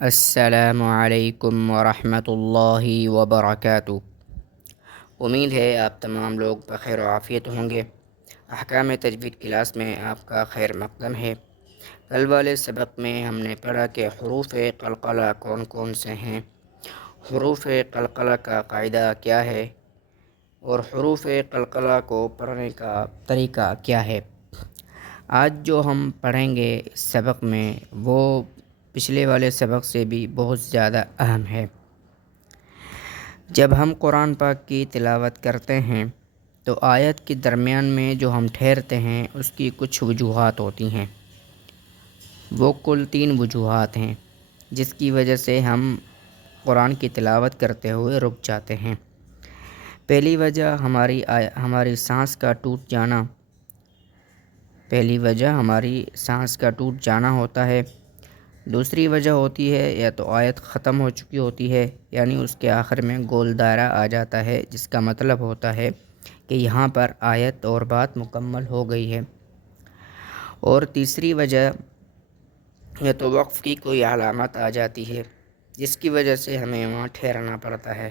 السلام علیکم ورحمۃ اللہ وبرکاتہ۔ امید ہے آپ تمام لوگ بخیر و عافیت ہوں گے۔ احکام تجوید کلاس میں آپ کا خیر مقدم ہے۔ کل والے سبق میں ہم نے پڑھا کہ حروف قلقلہ کون کون سے ہیں، حروف قلقلہ کا قاعدہ کیا ہے اور حروف قلقلہ کو پڑھنے کا طریقہ کیا ہے۔ آج جو ہم پڑھیں گے اس سبق میں وہ پچھلے والے سبق سے بھی بہت زیادہ اہم ہے۔ جب ہم قرآن پاک کی تلاوت کرتے ہیں تو آیت کے درمیان میں جو ہم ٹھہرتے ہیں اس کی کچھ وجوہات ہوتی ہیں۔ وہ کل 3 وجوہات ہیں جس کی وجہ سے ہم قرآن کی تلاوت کرتے ہوئے رک جاتے ہیں۔ پہلی وجہ ہماری سانس کا ٹوٹ جانا ہوتا ہے۔ دوسری وجہ ہوتی ہے یا تو آیت ختم ہو چکی ہوتی ہے، یعنی اس کے آخر میں گول دائرہ آ جاتا ہے جس کا مطلب ہوتا ہے کہ یہاں پر آیت اور بات مکمل ہو گئی ہے۔ اور تیسری وجہ یا تو وقف کی کوئی علامت آ جاتی ہے جس کی وجہ سے ہمیں وہاں ٹھہرنا پڑتا ہے۔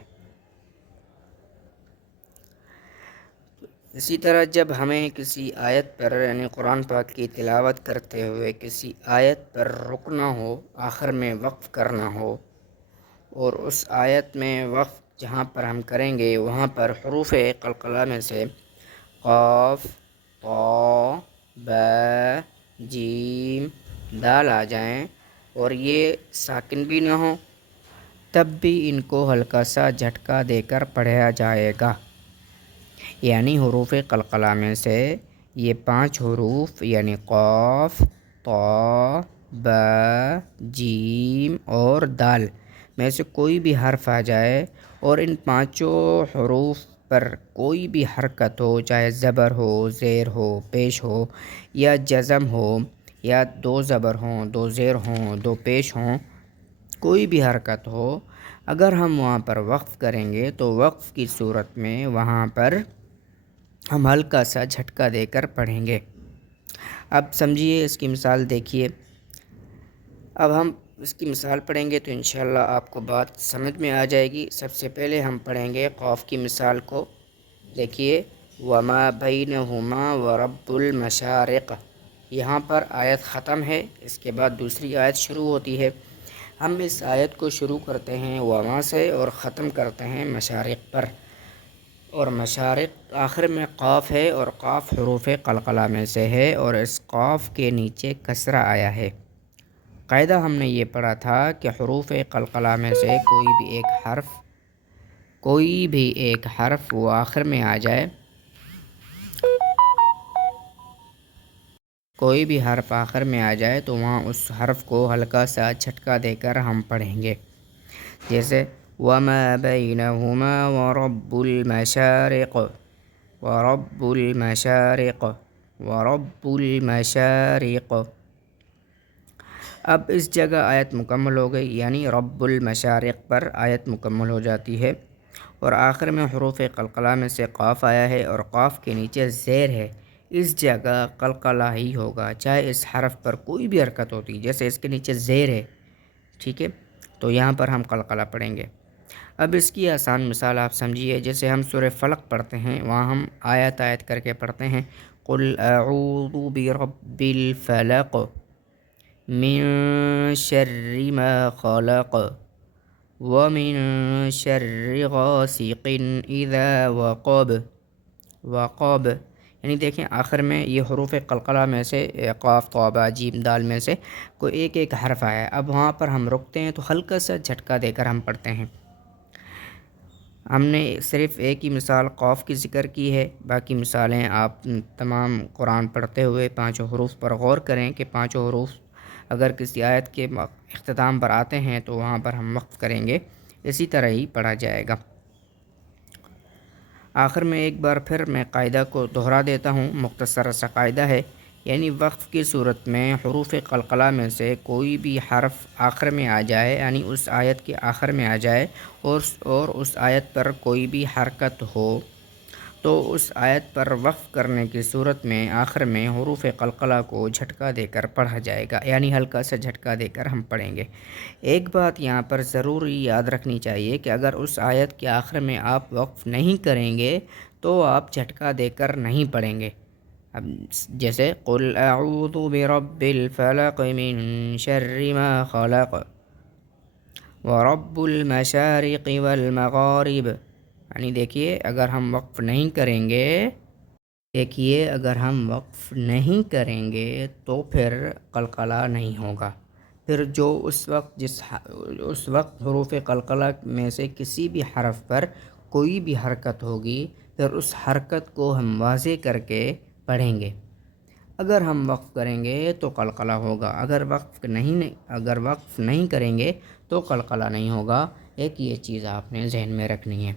اسی طرح جب ہمیں کسی آیت پر یعنی قرآن پاک کی تلاوت کرتے ہوئے کسی آیت پر رکنا ہو، آخر میں وقف کرنا ہو، اور اس آیت میں وقف جہاں پر ہم کریں گے وہاں پر حروف قلقلہ میں سے قاف، طا، با، جیم، دال آ جائیں اور یہ ساکن بھی نہ ہوں، تب بھی ان کو ہلکا سا جھٹکا دے کر پڑھا جائے گا۔ یعنی حروف قلقلہ میں سے یہ 5 حروف یعنی قاف، طا، با، جیم اور دال میں سے کوئی بھی حرف آ جائے اور ان 5 حروف پر کوئی بھی حرکت ہو، چاہے زبر ہو، زیر ہو، پیش ہو یا جزم ہو، یا 2 زبر ہوں، 2 زیر ہوں، 2 پیش ہوں، کوئی بھی حرکت ہو، اگر ہم وہاں پر وقف کریں گے تو وقف کی صورت میں وہاں پر ہم ہلکا سا جھٹکا دے کر پڑھیں گے۔ اب سمجھیے، اس کی مثال دیکھیے۔ اب ہم اس کی مثال پڑھیں گے تو انشاءاللہ آپ کو بات سمجھ میں آ جائے گی۔ سب سے پہلے ہم پڑھیں گے قاف کی مثال کو۔ دیکھیے، وما بینہما ورب المشارق، یہاں پر آیت ختم ہے، اس کے بعد دوسری آیت شروع ہوتی ہے۔ ہم اس آیت کو شروع کرتے ہیں وما سے اور ختم کرتے ہیں مشارق پر، اور مشارق آخر میں قاف ہے اور قاف حروف قلقلہ میں سے ہے اور اس قاف کے نیچے کسرہ آیا ہے۔ قاعدہ ہم نے یہ پڑھا تھا کہ حروف قلقلہ میں سے کوئی بھی ایک حرف وہ آخر میں آ جائے، کوئی بھی حرف آخر میں آ جائے تو وہاں اس حرف کو ہلکا سا جھٹکا دے کر ہم پڑھیں گے۔ جیسے وما بینہما ورب المشارق، ورب المشارق، ورب المشارق۔ اب اس جگہ آیت مکمل ہو گئی، یعنی رب المشارق پر آیت مکمل ہو جاتی ہے، اور آخر میں حروف قلقلہ میں سے قاف آیا ہے اور قاف کے نیچے زیر ہے، اس جگہ قلقلہ ہی ہوگا، چاہے اس حرف پر کوئی بھی حرکت ہوتی، جیسے اس کے نیچے زیر ہے، ٹھیک ہے، تو یہاں پر ہم قلقلہ پڑھیں گے۔ اب اس کی آسان مثال آپ سمجھیے، جیسے ہم سورہ فلق پڑھتے ہیں، وہاں ہم آیت کر کے پڑھتے ہیں قل اعوذ برب الفلق من شر ما خلق ومن شر غاسق اذا وقب، یعنی دیکھیں آخر میں یہ حروف قلقلہ میں سے قاف، طا، با، جیم، دال میں سے کوئی ایک حرف آیا ہے۔ اب وہاں پر ہم رکتے ہیں تو ہلکا سا جھٹکا دے کر ہم پڑھتے ہیں۔ ہم نے صرف ایک ہی مثال قاف کی ذکر کی ہے، باقی مثالیں آپ تمام قرآن پڑھتے ہوئے 5 حروف پر غور کریں کہ 5 حروف اگر کسی آیت کے اختتام پر آتے ہیں تو وہاں پر ہم وقف کریں گے، اسی طرح ہی پڑھا جائے گا۔ آخر میں ایک بار پھر میں قاعدہ کو دہرا دیتا ہوں، مختصر سا قاعدہ ہے، یعنی وقف کی صورت میں حروف قلقلہ میں سے کوئی بھی حرف آخر میں آ جائے، یعنی اس آیت کے آخر میں آ جائے اور اس آیت پر کوئی بھی حرکت ہو، تو اس آیت پر وقف کرنے کی صورت میں آخر میں حروف قلقلہ کو جھٹکا دے کر پڑھا جائے گا، یعنی ہلکا سا جھٹکا دے کر ہم پڑھیں گے۔ ایک بات یہاں پر ضروری یاد رکھنی چاہیے کہ اگر اس آیت کے آخر میں آپ وقف نہیں کریں گے تو آپ جھٹکا دے کر نہیں پڑھیں گے۔ اب جیسے قُلْ أَعُوذُ بِرَبِّ الْفَلَقِ مِن شَرِّ مَا خَلَقَ وَرَبُّ الْمَشَارِقِ وَالْمَغَارِبِ، یعنی اگر ہم وقف نہیں کریں گے تو پھر قلقلہ نہیں ہوگا۔ پھر جو اس وقت حروف قلقلہ میں سے کسی بھی حرف پر کوئی بھی حرکت ہوگی، پھر اس حرکت کو ہم واضح کر کے پڑھیں گے۔ اگر ہم وقف کریں گے تو قلقلہ ہوگا، اگر وقف نہیں کریں گے تو قلقلہ نہیں ہوگا۔ ایک یہ چیز آپ نے ذہن میں رکھنی ہے۔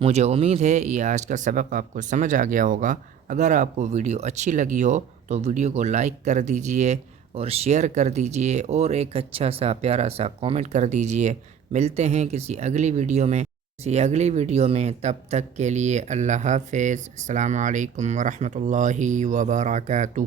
مجھے امید ہے یہ آج کا سبق آپ کو سمجھ آ گیا ہوگا۔ اگر آپ کو ویڈیو اچھی لگی ہو تو ویڈیو کو لائک کر دیجئے اور شیئر کر دیجئے اور ایک اچھا سا پیارا سا کامنٹ کر دیجئے۔ ملتے ہیں کسی اگلی ویڈیو میں، تب تک کے لیے اللہ حافظ۔ السلام علیکم ورحمۃ اللہ وبرکاتہ۔